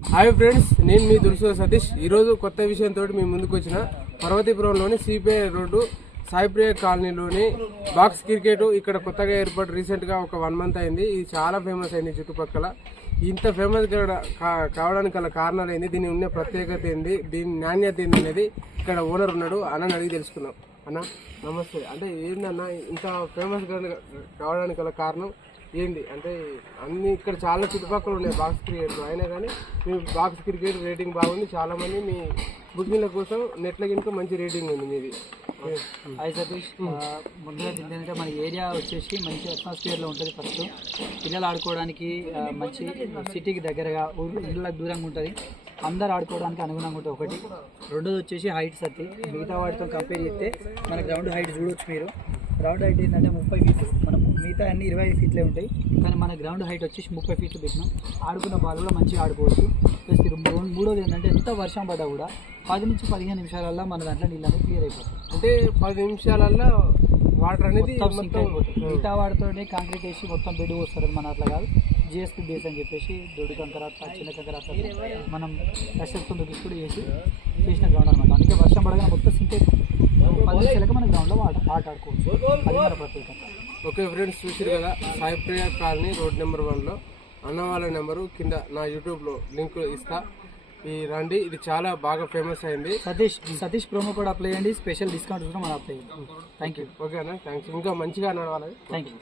Hi friends, నేను మీ దుర్సు సతీష్. ఈరోజు కొత్త విషయంతో మీ ముందుకు వచ్చిన పర్వతీపురంలోని సిపిఐ రోడ్డు సాయిప్రియ కాలనీలోని బాక్స్ క్రికెట్ ఇక్కడ కొత్తగా ఏర్పాటు రీసెంట్గా ఒక 1 month అయింది. ఇది చాలా ఫేమస్ అయింది చుట్టుపక్కల. ఇంత ఫేమస్ కావడానికి గల కారణాలు ఏంది, దీని ఉన్న ప్రత్యేకత ఏంది, దీని నాణ్యత ఏంది అనేది ఇక్కడ ఓనర్ ఉన్నాడు. అన్న అడిగి తెలుసుకుందాం. అన్న నమస్తే. అంటే ఏందన్న ఇంత ఫేమస్ కావడానికి గల కారణం ఏంది? అంటే అన్ని ఇక్కడ చాలా చుట్టుపక్కల ఉన్నాయి బాక్స్ క్రికెట్, అయినా కానీ మీ బాక్స్ క్రికెట్ రేటింగ్ బాగుంది. చాలా మంది మీ బుకింగ్ల కోసం నెట్ల కింద మంచి రేటింగ్ ఉంది మీది. హాయ్ సతీష్, ముందుగా ఏంటంటే మన ఏరియా వచ్చేసి మంచి అట్మాస్ఫియర్లో ఉంటుంది. ఫస్ట్ పిల్లలు ఆడుకోవడానికి మంచి సిటీకి దగ్గరగా ఇళ్ళకి దూరంగా ఉంటుంది. అందరు ఆడుకోవడానికి అనుగుణంగా ఉంటుంది ఒకటి. రెండోది వచ్చేసి హైట్ సతీ, మిగతా వాటితో కంపేర్ చేస్తే మన గ్రౌండ్ హైట్ చూడవచ్చు మీరు. గ్రౌండ్ హైట్ ఏంటంటే 30 feet, మనం మిగతా అన్ని 25 feet ఉంటాయి, కానీ మన గ్రౌండ్ హైట్ వచ్చేసి 30 feet పెట్టినాం. ఆడుకున్న బాల్ కూడా మంచిగా ఆడుకోవచ్చు. ప్లస్ మూడోది ఏంటంటే ఎంత వర్షం పడ్డా కూడా 10 నుంచి 15 నిమిషాలల్లో మన దాంట్లో నీళ్ళు అనేది క్లియర్ అయిపోతుంది. అంటే 10 నిమిషాలల్లో వాటర్ అనేది మిగతా వాటితోనే కాంక్రీట్ వేసి మొత్తం బెడ్ వస్తారు. మన అట్లా కాదు, జిఎస్పీ బేస్ అని చెప్పేసి దొడ్డు కంకర చిన్న కంకర మనం కష్టంతో కూడా చేసిన గ్రౌండ్ అనమాట. అందుకే వర్షం పడగా మొత్తం సింక్ అయిపోతుంది. 10 నిమిషాలకి మన గ్రౌండ్లో ఆట ఆడుకోవచ్చు. అది మన ప్రత్యేకత. ఓకే ఫ్రెండ్స్, చూసారు కదా సాయిప్రియ కాలనీ రోడ్ నెంబర్ 1లో అన్న వాళ్ళ నెంబరు కింద నా యూట్యూబ్లో లింక్ ఇస్తా. ఈ రండి, ఇది చాలా బాగా ఫేమస్ అయింది. సతీష్ ప్రోమో కోడ్ అప్లై చేయండి, స్పెషల్ డిస్కౌంట్ కూడా మనం అప్లై చేయండి. Thank you. ఓకే అన్న, థ్యాంక్స్. ఇంకా మంచిగా నడవాలి. Thank you.